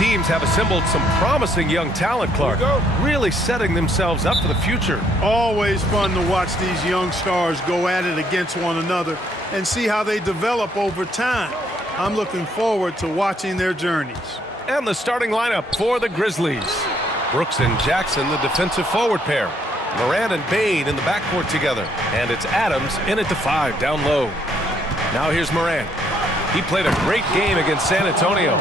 teams have assembled some promising young talent, Clark. Really setting themselves up for the future. Always fun to watch these young stars go at it against one another and see how they develop over time. I'm looking forward to watching their journeys. And the starting lineup for the Grizzlies. Brooks and Jackson, the defensive forward pair. Morant and Bane in the backcourt together. And it's Adams in at the 5 down low. Now here's Morant. He played a great game against San Antonio.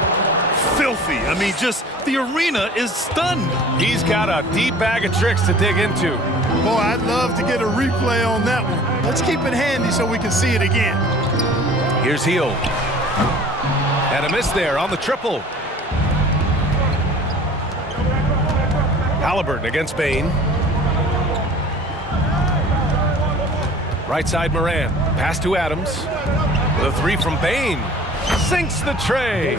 Filthy. I mean, just the arena is stunned. He's got a deep bag of tricks to dig into. Boy, I'd love to get a replay on that one. Let's keep it handy so we can see it again. Here's Hield. And a miss there on the triple. Haliburton against Bane. Right side Morant. Pass to Adams. The 3 from Bane. Sinks the tray.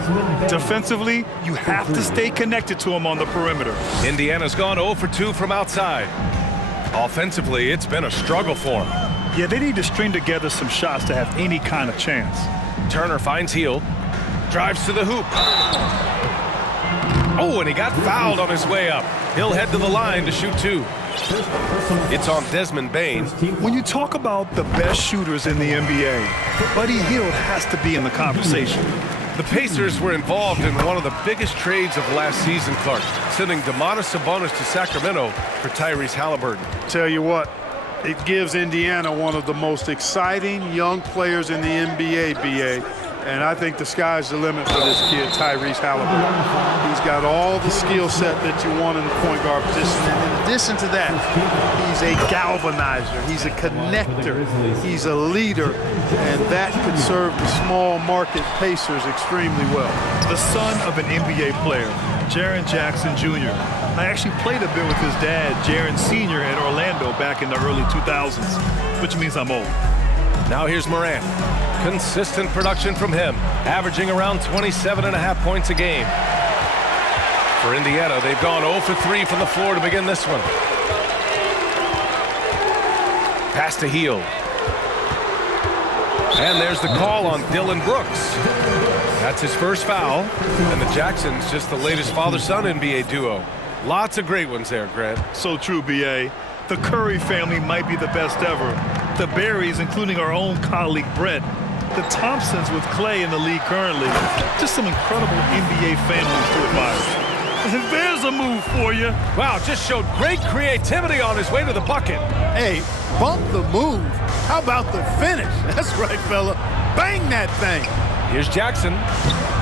Defensively, you have to stay connected to him on the perimeter. Indiana's gone 0 for 2 from outside. Offensively, it's been a struggle for them. Yeah, they need to string together some shots to have any kind of chance. Turner finds Hield. Drives to the hoop. Oh, and he got fouled on his way up. He'll head to the line to shoot 2. It's on Desmond Bane. When you talk about the best shooters in the NBA, Buddy Hield has to be in the conversation. The Pacers were involved in one of the biggest trades of last season, Clark, sending Domantas Sabonis to Sacramento for Tyrese Haliburton. Tell you what, it gives Indiana one of the most exciting young players in the NBA, B.A., and I think the sky's the limit for this kid, Tyrese Haliburton. He's got all the skill set that you want in the point guard position. And in addition to that, he's a galvanizer. He's a connector. He's a leader. And that could serve the small market Pacers extremely well. The son of an NBA player, Jaren Jackson Jr. I actually played a bit with his dad, Jaren Sr. at Orlando back in the early 2000s, which means I'm old. Now here's Morant. Consistent production from him, averaging around 27.5 points a game. For Indiana, they've gone 0 for 3 from the floor to begin this one. Pass to Hield. And there's the call on Dillon Brooks. That's his first foul. And the Jacksons just the latest father-son NBA duo. Lots of great ones there, Grant. So true, B.A. The Curry family might be the best ever. The Berries, including our own colleague Brett. The Thompsons with Clay in the league currently. Just some incredible NBA families to admire. There's a move for you. Wow, just showed great creativity on his way to the bucket. Hey, bump the move. How about the finish? That's right, fella. Bang that thing. Here's Jackson.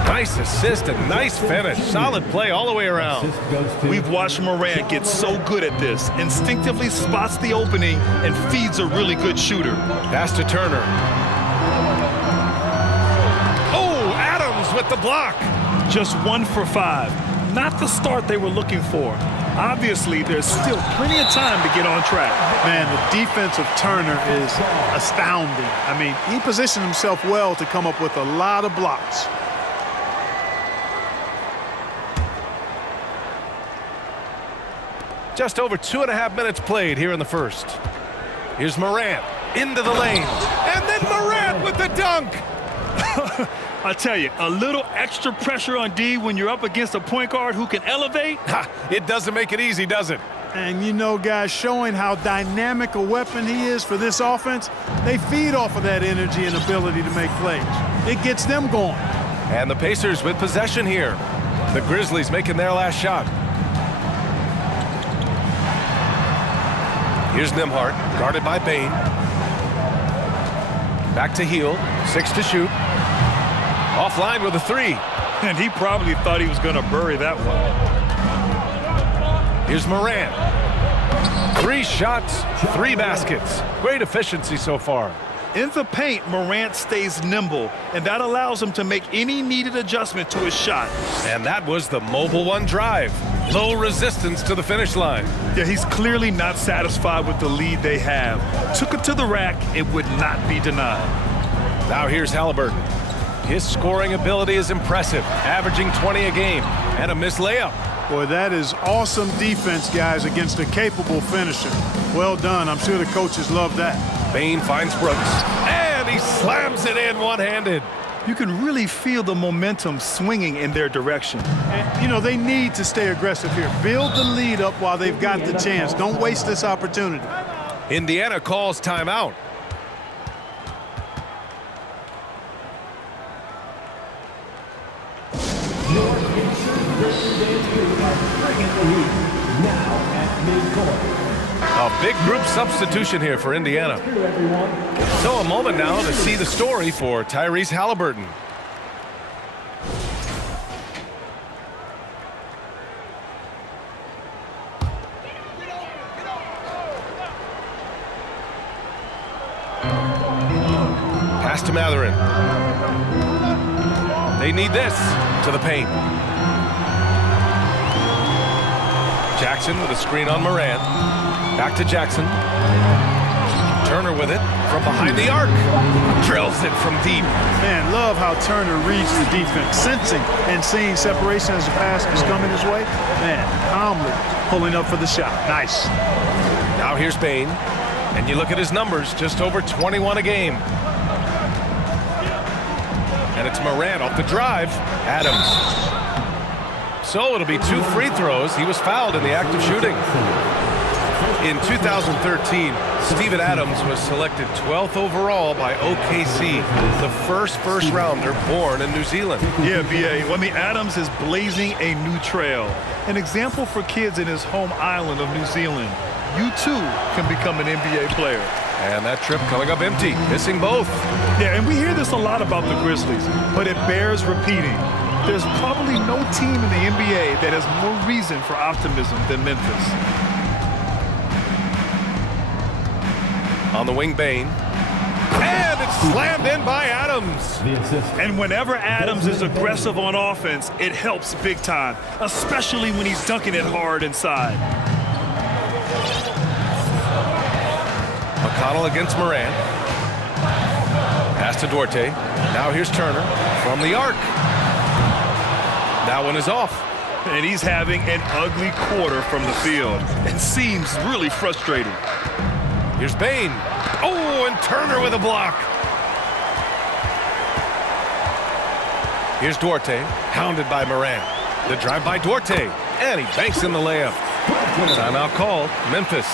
Nice assist and nice finish. Solid play all the way around. We've watched Morant get so good at this. Instinctively spots the opening and feeds a really good shooter. Pass to Turner. Oh, Adams with the block. Just 1 for 5. Not the start they were looking for. Obviously, there's still plenty of time to get on track. Man, the defense of Turner is astounding. I mean, he positioned himself well to come up with a lot of blocks. Just over 2.5 minutes played here in the first. Here's Morant into the lane. And then Morant with the dunk. I tell you, a little extra pressure on D when you're up against a point guard who can elevate. It doesn't make it easy, does it? And you know, guys, showing how dynamic a weapon he is for this offense, they feed off of that energy and ability to make plays. It gets them going. And the Pacers with possession here. The Grizzlies making their last shot. Here's Nembhard, guarded by Bane. Back to Hield, 6 to shoot. Offline with a 3. And he probably thought he was going to bury that one. Here's Morant. 3 shots, 3 baskets. Great efficiency so far. In the paint, Morant stays nimble, and that allows him to make any needed adjustment to his shot. And that was the Mobile One drive. Low resistance to the finish line. Yeah, he's clearly not satisfied with the lead they have. Took it to the rack, it would not be denied. Now here's Haliburton. His scoring ability is impressive, averaging 20 a game, and a missed layup. Boy, that is awesome defense, guys, against a capable finisher. Well done. I'm sure the coaches love that. Bane finds Brooks, and he slams it in one-handed. You can really feel the momentum swinging in their direction. And, you know, they need to stay aggressive here. Build the lead up while they've got the chance. Don't waste this opportunity. Indiana calls timeout. A big group substitution here for Indiana. So a moment now to see the story for Tyrese Haliburton. Pass to Matherin. They need this to the paint. Jackson with a screen on Morant. Back to Jackson. Turner with it from behind the arc. Drills it from deep. Man, love how Turner reads the defense, sensing and seeing separation as the pass is coming his way. Man, calmly pulling up for the shot. Nice. Now here's Bane. And you look at his numbers, just over 21 a game. And it's Morant off the drive. Adams. So it'll be 2 free throws. He was fouled in the act of shooting. In 2013, Steven Adams was selected 12th overall by OKC, the first rounder born in New Zealand. Yeah, B.A. Well, I mean, Adams is blazing a new trail. An example for kids in his home island of New Zealand. You, too, can become an NBA player. And that trip coming up empty, missing both. Yeah, and we hear this a lot about the Grizzlies, but it bears repeating. There's probably no team in the NBA that has more reason for optimism than Memphis. On the wing, Bane. And it's slammed in by Adams. And whenever Adams is aggressive on offense, it helps big time, especially when he's dunking it hard inside. McConnell against Morant. Pass to Duarte. Now here's Turner from the arc. That one is off. And he's having an ugly quarter from the field and seems really frustrated. Here's Bane. Oh, and Turner with a block. Here's Duarte, hounded by Morant. The drive by Duarte, and he banks in the layup. Timeout called, Memphis.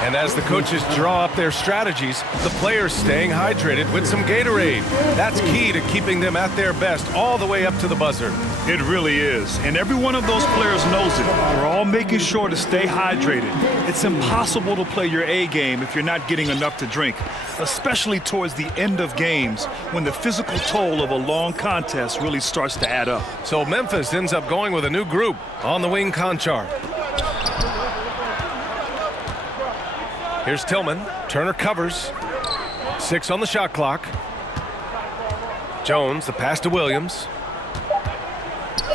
And as the coaches draw up their strategies, the players staying hydrated with some Gatorade. That's key to keeping them at their best all the way up to the buzzer. It really is. And every one of those players knows it. We're all making sure to stay hydrated. It's impossible to play your A game if you're not getting enough to drink, especially towards the end of games when the physical toll of a long contest really starts to add up. So Memphis ends up going with a new group. On the wing, Conchar. Here's Tillman. Turner covers. 6 on the shot clock. Jones, the pass to Williams.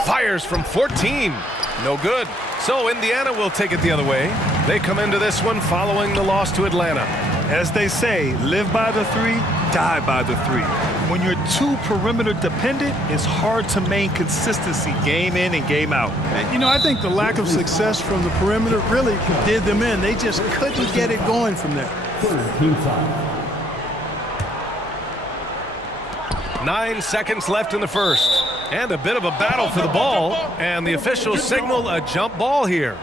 Fires from 14. No good. So Indiana will take it the other way. They come into this one following the loss to Atlanta. As they say, live by the 3, die by the 3. When you're too perimeter dependent, it's hard to maintain consistency game in and game out. And, you know, I think the lack of success from the perimeter really did them in. They just couldn't get it going from there. 9 seconds left in the first. And a bit of a battle for the ball. And the officials signal a jump ball here.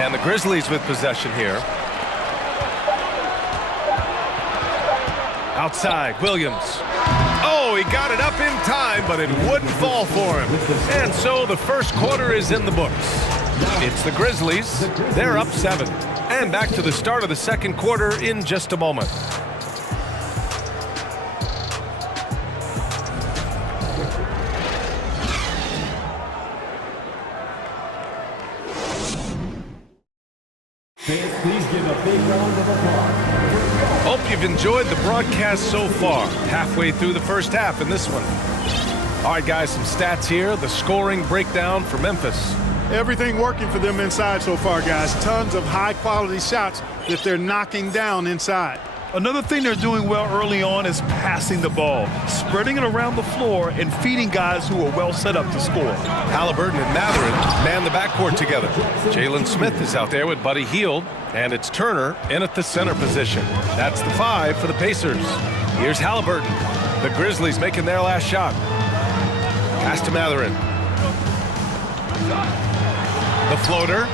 And the Grizzlies with possession here. Outside, Williams. Oh, he got it up in time, but it wouldn't fall for him. And so the first quarter is in the books. It's the Grizzlies. They're up 7. And back to the start of the second quarter in just a moment. Please give a big round of applause. Hope you've enjoyed the broadcast so far. Halfway through the first half in this one. All right, guys, some stats here. The scoring breakdown for Memphis. Everything working for them inside so far, guys. Tons of high-quality shots that they're knocking down inside. Another thing they're doing well early on is passing the ball, spreading it around the floor and feeding guys who are well set up to score. Haliburton and Mathurin man the backcourt together. Jalen Smith is out there with Buddy Hield, and it's Turner in at the center position. That's the 5 for the Pacers. Here's Haliburton. The Grizzlies making their last shot. Pass to Mathurin. The floater.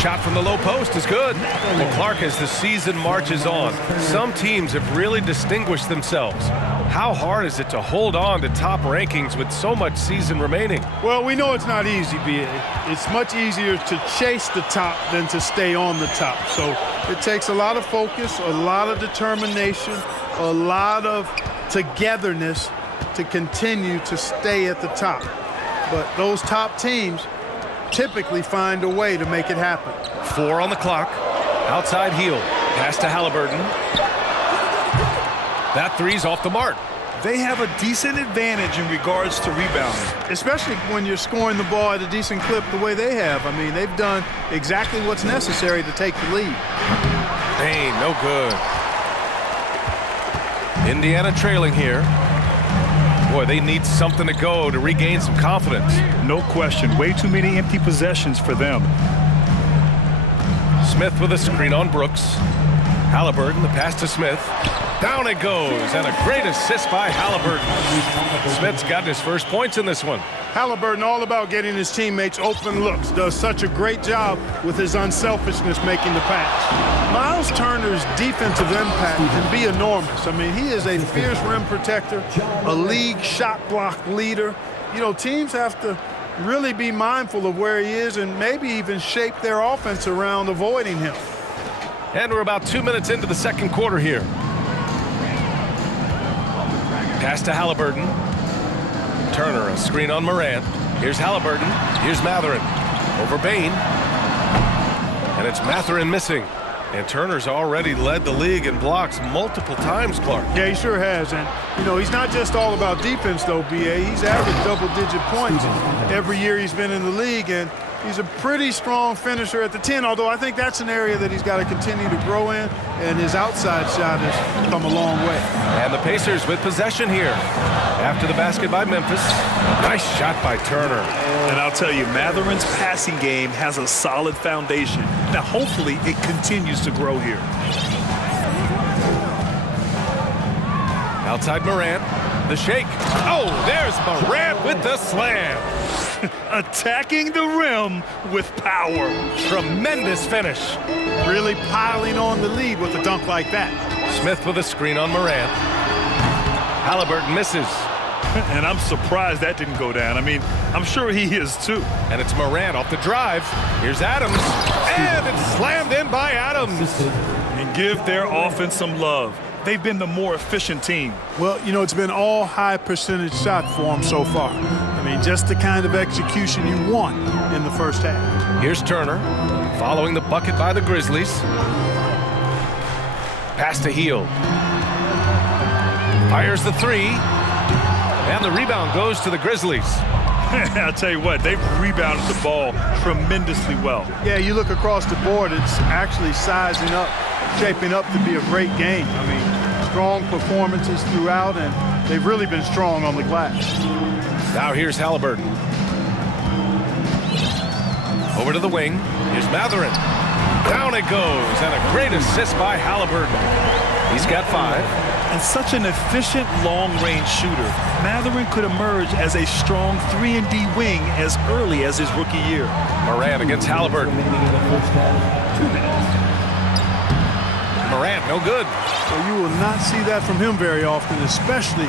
Shot from the low post is good. Well, Clark, as the season marches on, some teams have really distinguished themselves. How hard is it to hold on to top rankings with so much season remaining? Well, we know it's not easy, B.A. It's much easier to chase the top than to stay on the top. So it takes a lot of focus, a lot of determination, a lot of togetherness to continue to stay at the top. But those top teams typically find a way to make it happen. 4 on the clock. Outside Hield. Pass to Haliburton. That 3's off the mark. They have a decent advantage in regards to rebounding. Especially when you're scoring the ball at a decent clip the way they have. I mean, they've done exactly what's necessary to take the lead. Payne, no good. Indiana trailing here. Boy, they need something to go to regain some confidence. No question. Way too many empty possessions for them. Smith with a screen on Brooks. Haliburton, the pass to Smith. Down it goes, and a great assist by Haliburton. Smith's got his first points in this one. Haliburton all about getting his teammates open looks. Does such a great job with his unselfishness making the pass. Miles Turner's defensive impact can be enormous. I mean, he is a fierce rim protector, a league shot block leader. You know, teams have to really be mindful of where he is and maybe even shape their offense around avoiding him. And we're about 2 minutes into the second quarter here. Pass to Haliburton. Turner, a screen on Morant. Here's Haliburton. Here's Mathurin. Over Bane. And it's Mathurin missing. And Turner's already led the league in blocks multiple times, Clark. Yeah, he sure has. And, you know, he's not just all about defense, though, B.A. He's averaged double-digit points every year he's been in the league. And he's a pretty strong finisher at the 10, although I think that's an area that he's got to continue to grow in, and his outside shot has come a long way. And the Pacers with possession here. After the basket by Memphis. Nice shot by Turner. And I'll tell you, Mathurin's passing game has a solid foundation. Now, hopefully, it continues to grow here. Outside Morant. The shake. Oh, there's Morant with the slam. Attacking the rim with power. Tremendous finish. Really piling on the lead with a dunk like that. Smith with a screen on Morant. Haliburton misses. And I'm surprised that didn't go down. I mean, I'm sure he is too. And it's Morant off the drive. Here's Adams. And it's slammed in by Adams. And give their offense some love. They've been the more efficient team. Well, you know, it's been all high percentage shot for them so far. I mean, just the kind of execution you want in the first half. Here's Turner following the bucket by the Grizzlies. Pass to Hield. Fires the 3. And the rebound goes to the Grizzlies. I'll tell you what, they've rebounded the ball tremendously well. Yeah, you look across the board, it's actually sizing up, shaping up to be a great game. I mean, strong performances throughout, and they've really been strong on the glass. Now here's Haliburton. Over to the wing. Here's Mathurin. Down it goes, and a great assist by Haliburton. He's got 5. And such an efficient long-range shooter, Mathurin could emerge as a strong 3-and-D wing as early as his rookie year. Morant against Haliburton. Morant, no good. So you will not see that from him very often, especially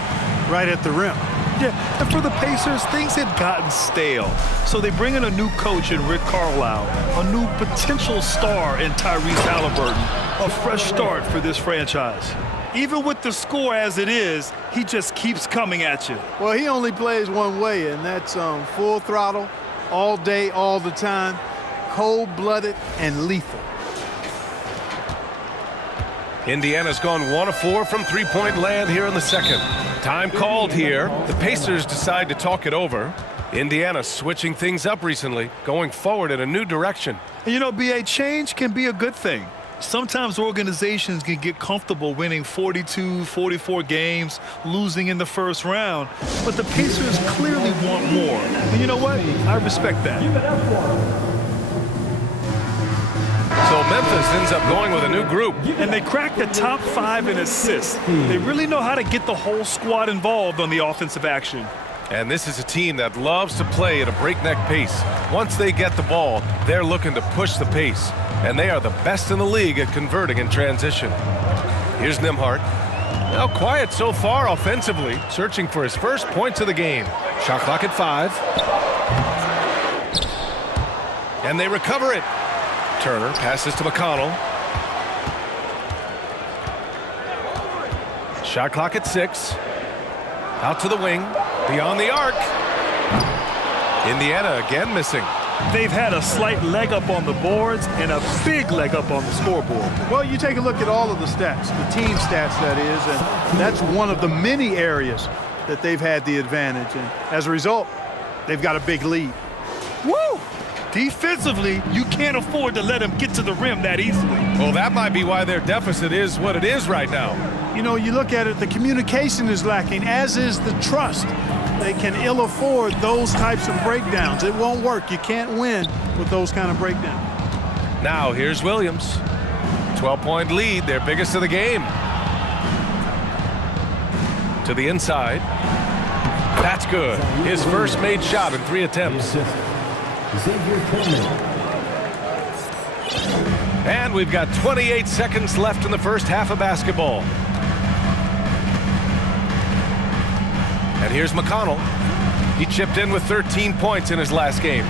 right at the rim. Yeah, and for the Pacers, things had gotten stale. So they bring in a new coach in Rick Carlisle, a new potential star in Tyrese Haliburton, a fresh start for this franchise. Even with the score as it is, he just keeps coming at you. Well, he only plays one way, and that's full throttle, all day, all the time, cold-blooded and lethal. Indiana's gone 1 of 4 from three-point land here in the second. Time called here. The Pacers decide to talk it over. Indiana switching things up recently, going forward in a new direction. And you know, BA, change can be a good thing. Sometimes organizations can get comfortable winning 42, 44 games, losing in the first round. But the Pacers clearly want more. And you know what? I respect that. So Memphis ends up going with a new group. And they cracked the top 5 in assists. They really know how to get the whole squad involved on the offensive action. And this is a team that loves to play at a breakneck pace. Once they get the ball, they're looking to push the pace. And they are the best in the league at converting in transition. Here's Nembhard. Now quiet so far offensively, searching for his first points of the game. Shot clock at 5. And they recover it. Turner passes to McConnell. Shot clock at 6. Out to the wing. Beyond the arc. Indiana again missing. They've had a slight leg up on the boards and a big leg up on the scoreboard. Well, you take a look at all of the stats, the team stats that is, and that's one of the many areas that they've had the advantage. And as a result, they've got a big lead. Woo! Defensively, you can't afford to let them get to the rim that easily. Well, that might be why their deficit is what it is right now. You know, you look at it, the communication is lacking, as is the trust. They can ill afford those types of breakdowns. It won't work. You can't win with those kind of breakdowns. Now here's Williams. 12-point lead, their biggest of the game. To the inside. That's good. His first made shot in 3 attempts. And we've got 28 seconds left in the first half of basketball. And here's McConnell. He chipped in with 13 points in his last game.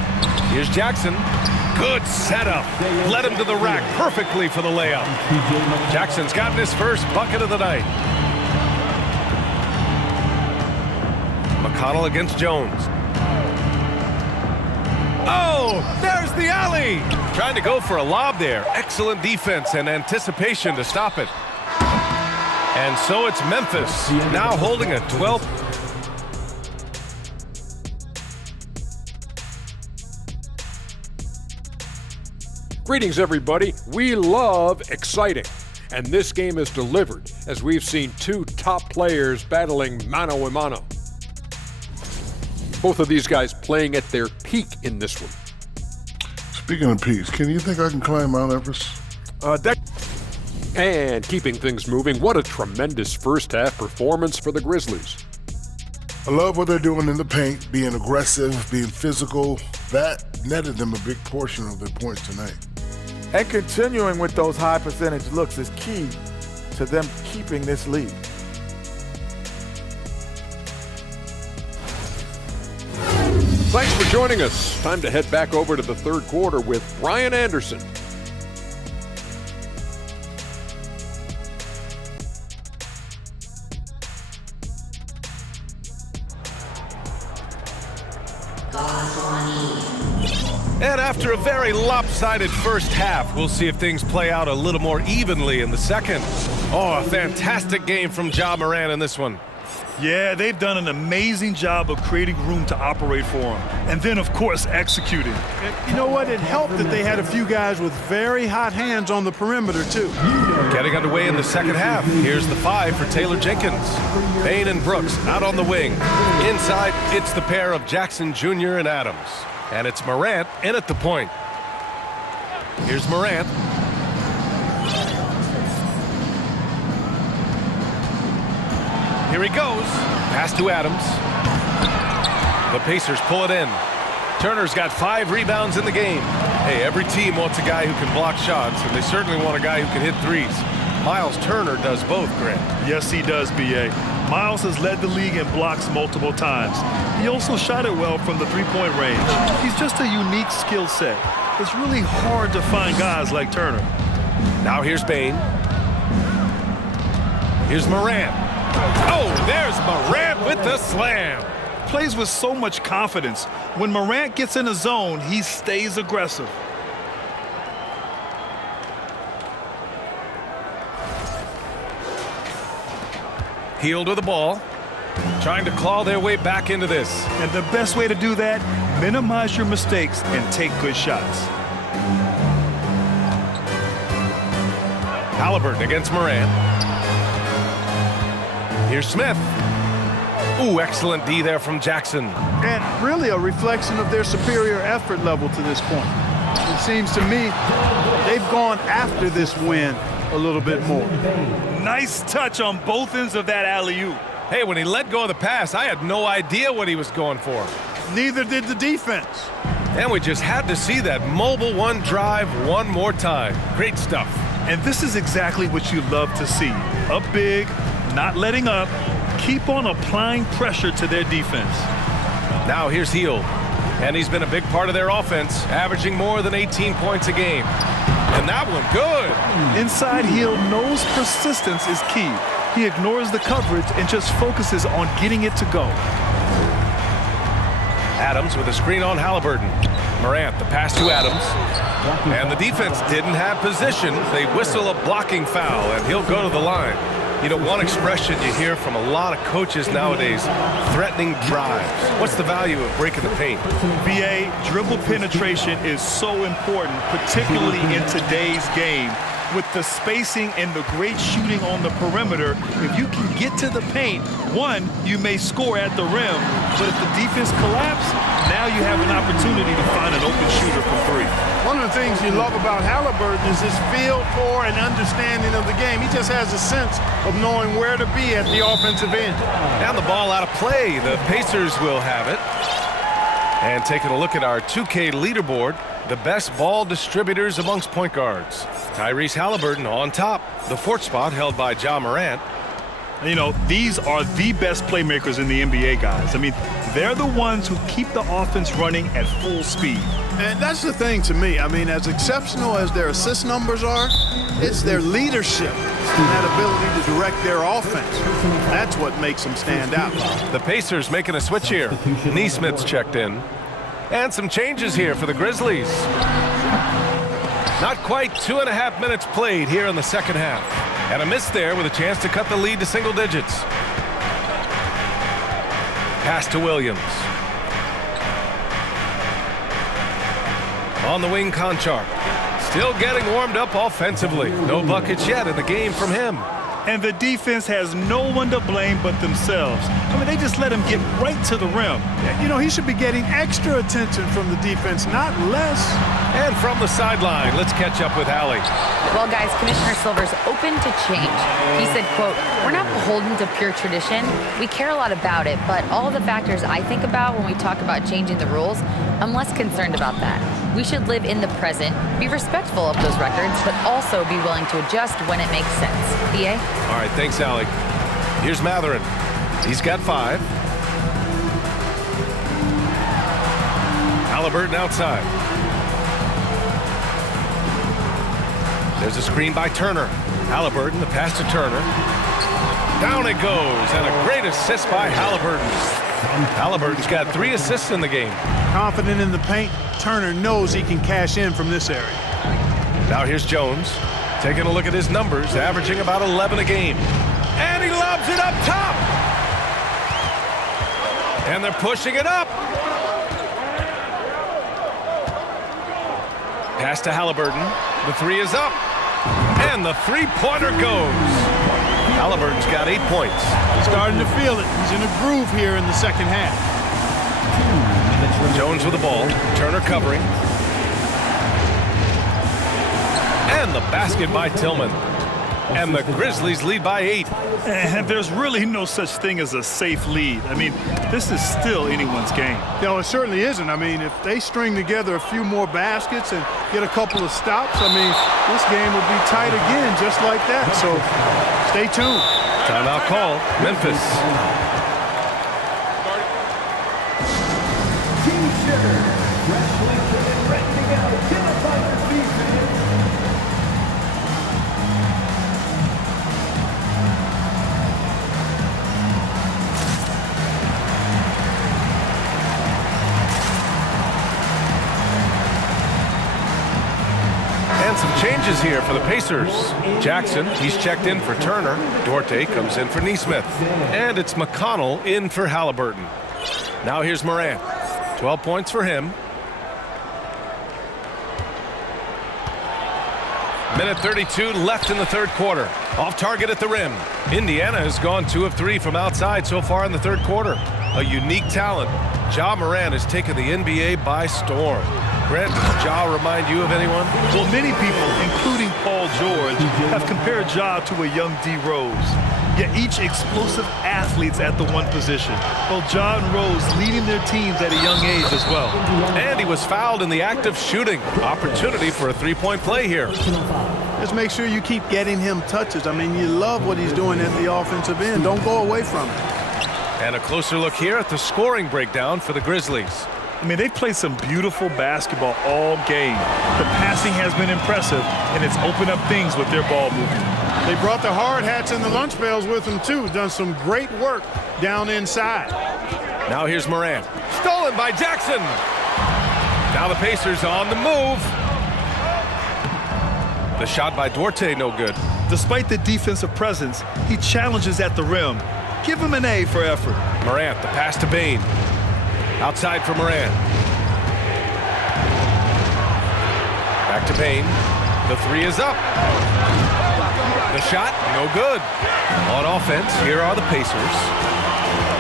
Here's Jackson. Good setup. Led him to the rack perfectly for the layup. Jackson's gotten his first bucket of the night. McConnell against Jones. Oh, there's the alley. Trying to go for a lob there. Excellent defense and anticipation to stop it. And so it's Memphis now holding a 12. Greetings, everybody. We love exciting, and this game is delivered as we've seen 2 top players battling mano a mano. Both of these guys playing at their peak in this one. Speaking of peaks, can you think I can climb Mount Everest? And keeping things moving, what a tremendous first half performance for the Grizzlies. I love what they're doing in the paint, being aggressive, being physical. That netted them a big portion of their points tonight. And continuing with those high percentage looks is key to them keeping this lead. Thanks for joining us. Time to head back over to the third quarter with Brian Anderson. And after a very lopsided first half, we'll see if things play out a little more evenly in the second. Oh, a fantastic game from Ja Morant in this one. Yeah, they've done an amazing job of creating room to operate for him. And then, of course, executing. You know what? It helped that they had a few guys with very hot hands on the perimeter, too. Getting underway in the second half. Here's the 5 for Taylor Jenkins. Payne and Brooks out on the wing. Inside, it's the pair of Jackson Jr. and Adams. And it's Morant in at the point. Here's Morant. Here he goes. Pass to Adams. The Pacers pull it in. Turner's got 5 rebounds in the game. Hey, every team wants a guy who can block shots, and they certainly want a guy who can hit threes. Miles Turner does both, Grant. Yes, he does, B.A. Miles has led the league in blocks multiple times. He also shot it well from the three-point range. He's just a unique skill set. It's really hard to find guys like Turner. Now here's Payne. Here's Morant. Oh, there's Morant with the slam. Plays with so much confidence. When Morant gets in a zone, he stays aggressive. Heel to the ball. Trying to claw their way back into this. And the best way to do that, minimize your mistakes and take good shots. Haliburton against Morant. Here's Smith. Ooh, excellent D there from Jackson. And really a reflection of their superior effort level to this point. It seems to me they've gone after this win a little bit more. Nice touch on both ends of that alley-oop. Hey, when he let go of the pass, I had no idea what he was going for. Neither did the defense. And we just had to see that mobile one drive one more time. Great stuff. And this is exactly what you love to see. Up big, not letting up, keep on applying pressure to their defense. Now here's Hield. And he's been a big part of their offense, averaging more than 18 points a game. And that one, good. Inside Hield knows persistence is key. He ignores the coverage and just focuses on getting it to go. Adams with a screen on Haliburton. Morant, the pass to Adams. And the defense didn't have position. They whistle a blocking foul, and he'll go to the line. You know, one expression you hear from a lot of coaches nowadays, threatening drives. What's the value of breaking the paint? BA, dribble penetration is so important, particularly in today's game. With the spacing and the great shooting on the perimeter, if you can get to the paint, one, you may score at the rim, but if the defense collapses, now you have an opportunity to find an open shooter from three. One of the things you love about Haliburton is his feel for and understanding of the game. He just has a sense of knowing where to be at the offensive end. And the ball out of play. The Pacers will have it. And taking a look at our 2K leaderboard, the best ball distributors amongst point guards. Tyrese Haliburton on top. The fourth spot held by Ja Morant. You know, these are the best playmakers in the NBA, guys. I mean, they're the ones who keep the offense running at full speed. And that's the thing to me. I mean, as exceptional as their assist numbers are, it's their leadership and that ability to direct their offense. That's what makes them stand out. The Pacers making a switch here. Neesmith's checked in. And some changes here for the Grizzlies. Not quite 2.5 minutes played here in the second half. And a miss there with a chance to cut the lead to single digits. Pass to Williams. On the wing, Conchar. Still getting warmed up offensively. No buckets yet in the game from him. And the defense has no one to blame but themselves. I mean, they just let him get right to the rim. You know, he should be getting extra attention from the defense, not less. And from the sideline, let's catch up with Hallie. Well, guys, Commissioner Silver's open to change. He said, quote, "We're not beholden to pure tradition. We care a lot about it, but all the factors I think about when we talk about changing the rules, I'm less concerned about that. We should live in the present, be respectful of those records, but also be willing to adjust when it makes sense." BA? All right, thanks, Allie. Here's Matherin. He's got 5. Haliburton outside. There's a screen by Turner. Haliburton, the pass to Turner. Down it goes, and a great assist by Haliburton. Haliburton's got 3 assists in the game. Confident in the paint, Turner knows he can cash in from this area. Now here's Jones. Taking a look at his numbers, averaging about 11 a game. And he lobs it up top. And they're pushing it up. Pass to Haliburton. The 3 is up. And the 3-pointer goes. Haliburton's got 8 points. Starting to feel it. He's in a groove here in the second half. Jones with the ball. Turner covering. And the basket by Tillman. And the Grizzlies lead by 8. And there's really no such thing as a safe lead. I mean, this is still anyone's game. No, it certainly isn't. I mean, if they string together a few more baskets and get a couple of stops, I mean, this game will be tight again just like that. So stay tuned. Timeout call. Memphis. And some changes here for the Pacers. Jackson, he's checked in for Turner. Duarte comes in for Neesmith. And it's McConnell in for Haliburton. Now here's Morant. 12 points for him. Minute 32 left in the third quarter. Off target at the rim. Indiana has gone 2 of 3 from outside so far in the third quarter. A unique talent. Ja Morant has taken the NBA by storm. Grant, does Ja remind you of anyone? Well, many people, including Paul George, have compared Ja to a young D. Rose. Yet each explosive athlete's at the one position. Well, Ja and Rose leading their teams at a young age as well. And he was fouled in the act of shooting. Opportunity for a three-point play here. Just make sure you keep getting him touches. I mean, you love what he's doing at the offensive end. Don't go away from it. And a closer look here at the scoring breakdown for the Grizzlies. I mean, they've played some beautiful basketball all game. The passing has been impressive, and it's opened up things with their ball movement. They brought the hard hats and the lunch pails with them, too. Done some great work down inside. Now here's Morant. Stolen by Jackson. Now the Pacers on the move. The shot by Duarte, no good. Despite the defensive presence, he challenges at the rim. Give him an A for effort. Morant, the pass to Bane. Outside for Morant. Back to Bane. The three is up. The shot, no good. On offense, here are the Pacers.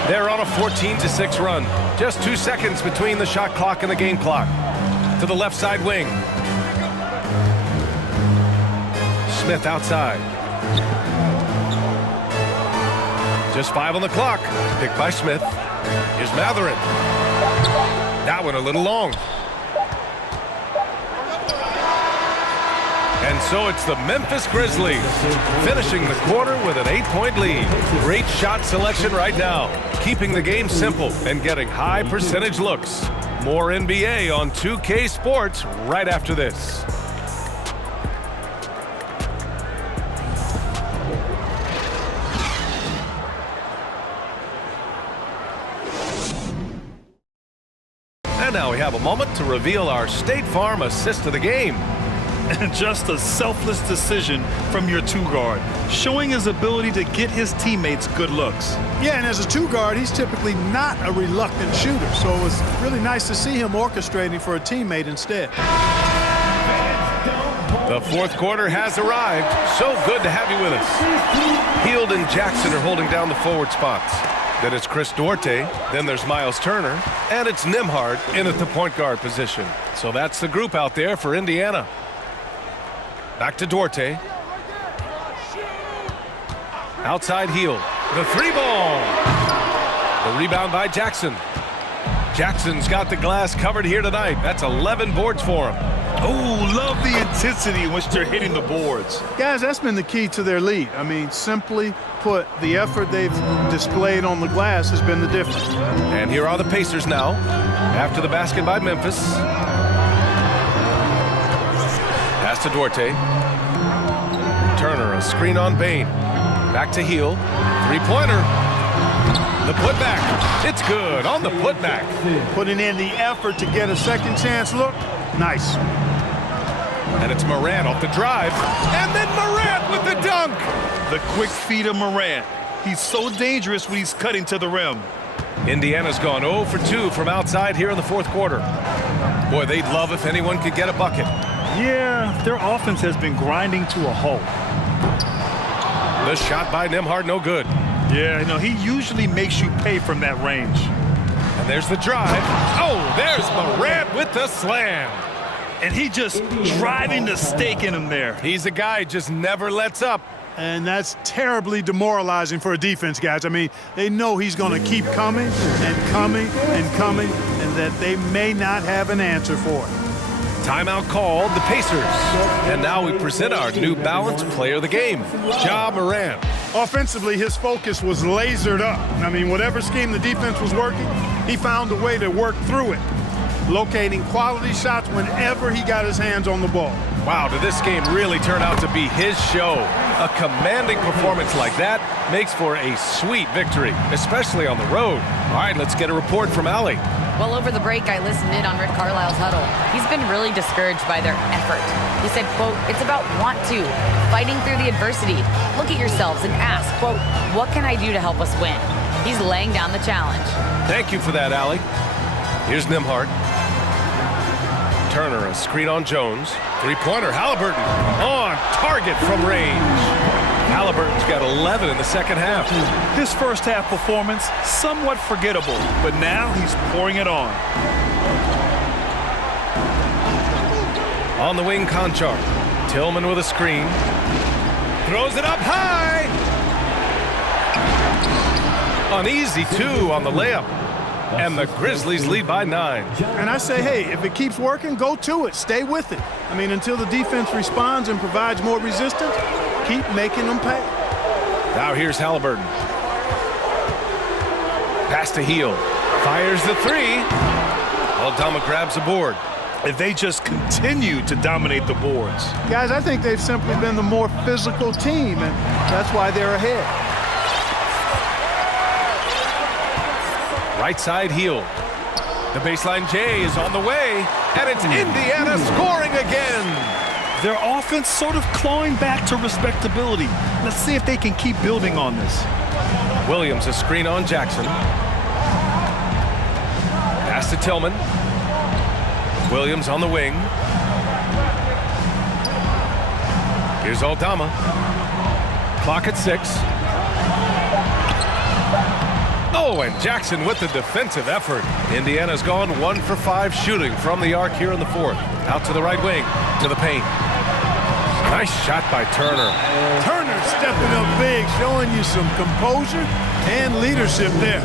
They're on a 14-6 run. Just 2 seconds between the shot clock and the game clock. To the left side wing. Smith outside. Just 5 on the clock. Picked by Smith. Here's Mathurin. That one a little long. And so it's the Memphis Grizzlies finishing the quarter with an 8-point lead. Great shot selection right now, keeping the game simple and getting high percentage looks. More NBA on 2K Sports right after this. And now we have a moment to reveal our State Farm assist of the game. And just a selfless decision from your two-guard, showing his ability to get his teammates good looks. Yeah, and as a two-guard, he's typically not a reluctant shooter, so it was really nice to see him orchestrating for a teammate instead. The fourth quarter has arrived. So good to have you with us. Hield and Jackson are holding down the forward spots. Then it's Chris Duarte, then there's Miles Turner, and it's Nembhard in at the point guard position. So that's the group out there for Indiana. Back to Duarte. Outside Hield. The three ball. The rebound by Jackson. Jackson's got the glass covered here tonight. That's 11 boards for him. Oh, love the intensity in which they're hitting the boards. Guys, that's been the key to their lead. I mean, simply put, the effort they've displayed on the glass has been the difference. And here are the Pacers now. After the basket by Memphis. Pass to Duarte. Turner, a screen on Bane. Back to Hield. Three-pointer. The putback. It's good on the putback. Putting in the effort to get a second chance look. Nice. And it's Morant off the drive. And then Morant with the dunk. The quick feed of Morant. He's so dangerous when he's cutting to the rim. Indiana's gone 0 for 2 from outside here in the fourth quarter. Boy, they'd love if anyone could get a bucket. Yeah, their offense has been grinding to a halt. The shot by Nembhard, no good. Yeah, you know, he usually makes you pay from that range. And there's the drive. Oh, there's Morant with the slam. And he just driving the stake in him there. He's a guy who just never lets up. And that's terribly demoralizing for a defense, guys. I mean, they know he's going to keep coming and coming and coming, and that they may not have an answer for it. Timeout called, the Pacers. And now we present our New Balance player of the game, Ja Morant. Offensively, his focus was lasered up. I mean, whatever scheme the defense was working, he found a way to work through it, locating quality shots whenever he got his hands on the ball. Wow, did this game really turn out to be his show? A commanding performance like that makes for a sweet victory, especially on the road. All right, let's get a report from Allie. Well, over the break, I listened in on Rick Carlisle's huddle. He's been really discouraged by their effort. He said, quote, it's about want to, fighting through the adversity. Look at yourselves and ask, quote, what can I do to help us win? He's laying down the challenge. Thank you for that, Allie. Here's Nembhard. Turner, a screen on Jones. Three-pointer, Haliburton on target from range. Haliburton's got 11 in the second half. His first half performance, somewhat forgettable, but now he's pouring it on. On the wing, Conchar. Tillman with a screen. Throws it up high. An easy 2 on the layup. And the Grizzlies lead by 9. And I say, hey, if it keeps working, go to it. Stay with it. I mean, until the defense responds and provides more resistance, keep making them pay. Now here's Haliburton. Pass to Heel. Fires the 3. Aldama grabs the board. If they just continue to dominate the boards. Guys, I think they've simply been the more physical team, and that's why they're ahead. Right side, Heel. The baseline J is on the way, and it's Indiana scoring again. Their offense sort of clawing back to respectability. Let's see if they can keep building on this. Williams, a screen on Jackson. Pass to Tillman. Williams on the wing. Here's Aldama. Clock at 6. Oh, and Jackson with the defensive effort. Indiana's gone 1 for 5 shooting from the arc here in the 4th. Out to the right wing, to the paint. Nice shot by Turner. Turner stepping up big, showing you some composure and leadership there.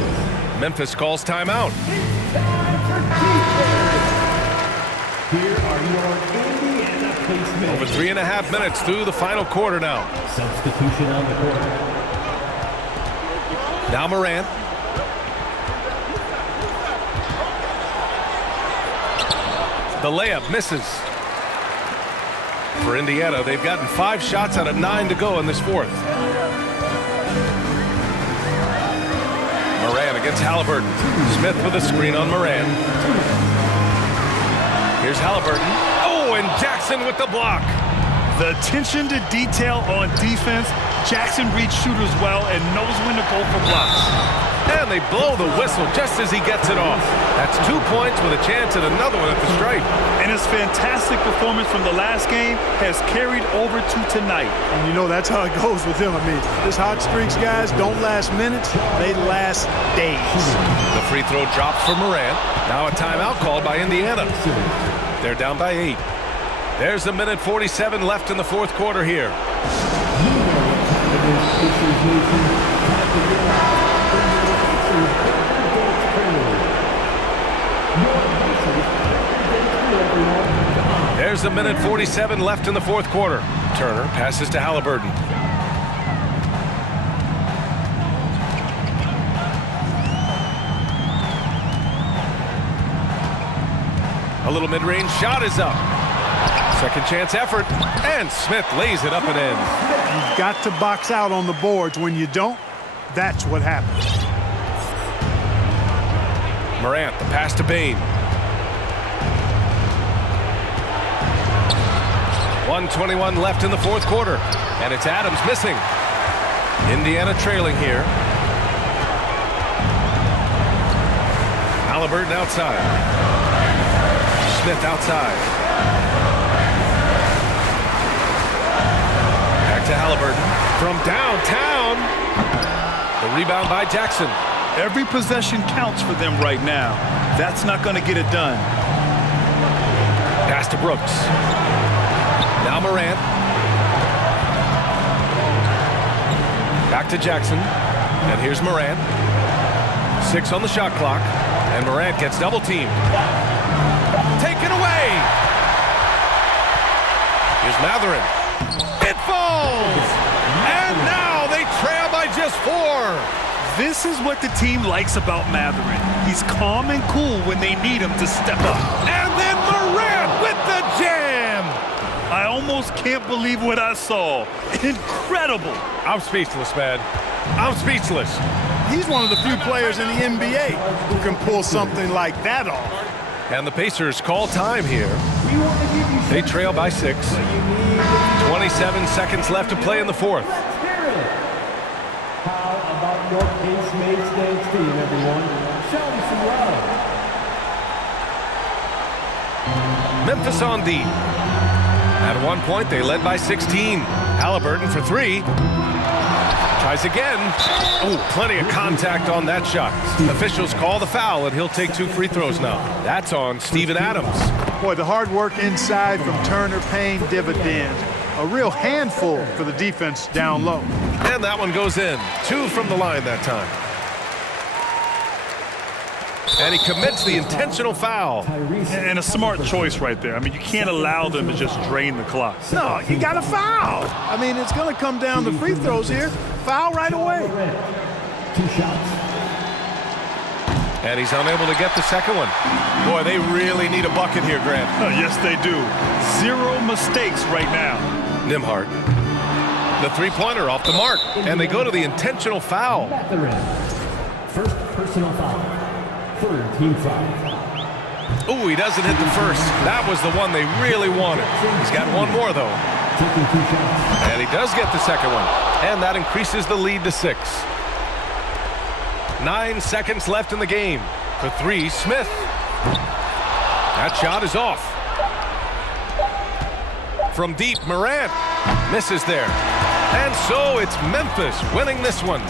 Memphis calls timeout. Here are your Indiana Pacemaker. Over 3.5 minutes through the final quarter now. Substitution on the court. Now Morant. The layup misses. For Indiana, they've gotten 5 shots out of 9 to go in this 4th. Morant against Haliburton. Smith with a screen on Morant. Here's Haliburton. Oh, and Jackson with the block. The attention to detail on defense. Jackson reads shooters well and knows when to go for blocks. And they blow the whistle just as he gets it off. That's 2 points with a chance at another one at the stripe. And his fantastic performance from the last game has carried over to tonight. And you know that's how it goes with him. I mean, this hot streaks, guys, don't last minutes. They last days. The free throw dropped for Morant. Now a timeout called by Indiana. They're down by 8. There's a minute 47 left in the 4th quarter here. There's a minute 47 left in the 4th quarter. Turner passes to Haliburton. A little mid-range shot is up. Second chance effort, and Smith lays it up and in. You've got to box out on the boards. When you don't, that's what happens. Morant, the pass to Bane. 1:21 left in the 4th quarter, and it's Adams missing. Indiana trailing here. Haliburton outside. Smith outside. Back to Haliburton from downtown. The rebound by Jackson. Every possession counts for them right now. That's not going to get it done. Pass to Brooks. Now Morant. Back to Jackson. And here's Morant. 6 on the shot clock. And Morant gets double teamed. Taken away. Here's Mathurin. It falls. And now they trail by just 4. This is what the team likes about Mathurin. He's calm and cool when they need him to step up. And then Morant with the jam. I almost can't believe what I saw. Incredible. I'm speechless, man. I'm speechless. He's one of the few players in the NBA who can pull something like that off. And the Pacers call time here. They trail by 6. 27 seconds left to play in the 4th. How about your Pacemates dance team, everyone? Show them some love. Memphis on D. At one point, they led by 16. Haliburton for three. Tries again. Oh, plenty of contact on that shot. Officials call the foul, and he'll take 2 free throws now. That's on Steven Adams. Boy, the hard work inside from Turner paying dividends. A real handful for the defense down low. And that one goes in. 2 from the line that time. And he commits the intentional foul. And a smart choice right there. I mean, you can't allow them to just drain the clock. No, you got to foul. I mean, it's going to come down to free throws here. Foul right away. 2 shots. And he's unable to get the second one. Boy, they really need a bucket here, Grant. Yes, they do. 0 mistakes right now. Nembhard. The three-pointer off the mark. And they go to the intentional foul. First personal foul. Third team foul. Ooh, he doesn't hit the first. That was the one they really wanted. He's got one more, though. Taking 2 shots. And he does get the second one. And that increases the lead to 6. 9 seconds left in the game. For 3, Smith. That shot is off. From deep, Morant misses there. And so it's Memphis winning this one.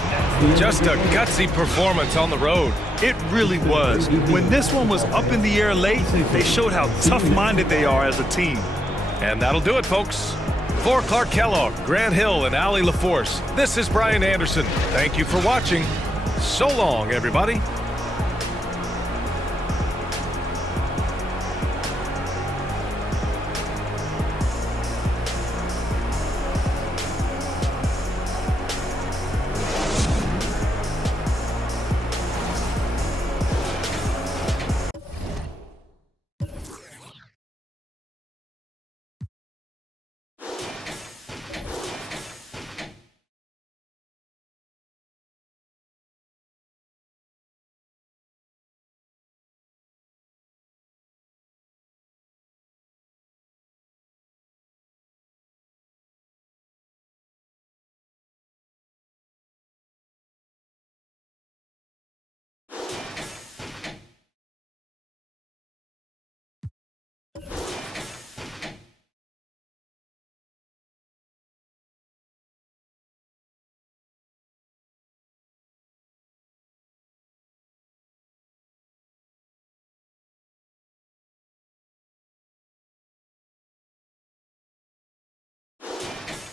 Just a gutsy performance on the road. It really was. When this one was up in the air late, they showed how tough-minded they are as a team. And that'll do it, folks. For Clark Kellogg, Grant Hill, and Allie LaForce, this is Brian Anderson. Thank you for watching. So long, everybody.